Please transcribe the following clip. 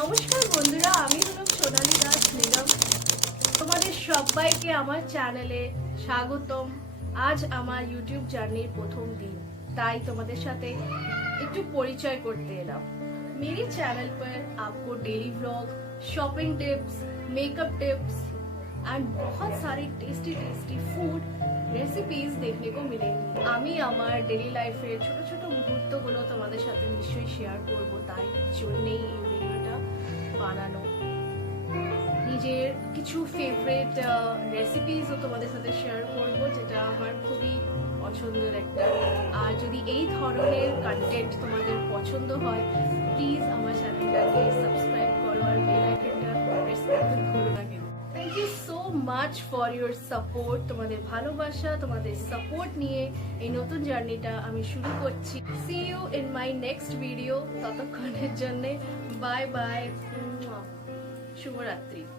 নমস্কার বন্ধুরা, আমি হলাম সোনালী দাস নিগম। তোমাদের সবাইকে আমার চ্যানেলে স্বাগতম। আজ আমার ইউটিউব জার্নির প্রথম দিন, তাই তোমাদের সাথে একটু পরিচয় করতে এলাম। मेरे चैनल पर आपको daily vlog, shopping tips, makeup tips and बहुत सारे टेस्टी टेस्टी फूड রেসিপিস দেখতে को मिलेंगी। আমি আমার ডেইলি লাইফের ছোট ছোট মুহূর্তগুলো তোমাদের সাথে নিশ্চয়ই শেয়ার করব, তাই জন্যই এই ভিডিওটা বানানো। নিজের কিছু ফেভারিট রেসিপিসও তোমাদের সাথে শেয়ার করব, যেটা আমার খুবই পছন্দের একটা। আর যদি এই ধরনের কন্টেন্ট তোমাদের পছন্দ হয়, প্লিজ আমার চ্যানেলটাকে সাবস্ক্রাইব করো আর বেল আইকনটা প্রেস করতে ভুলো না কিন্তু। Thank you so much for your support. তোমাদের ভালোবাসা, তোমাদের সাপোর্ট নিয়ে এই নতুন জার্নিটা আমি শুরু করছি। See you in my next video. ততক্ষণের জন্য বাই বাই, শুভরাত্রি।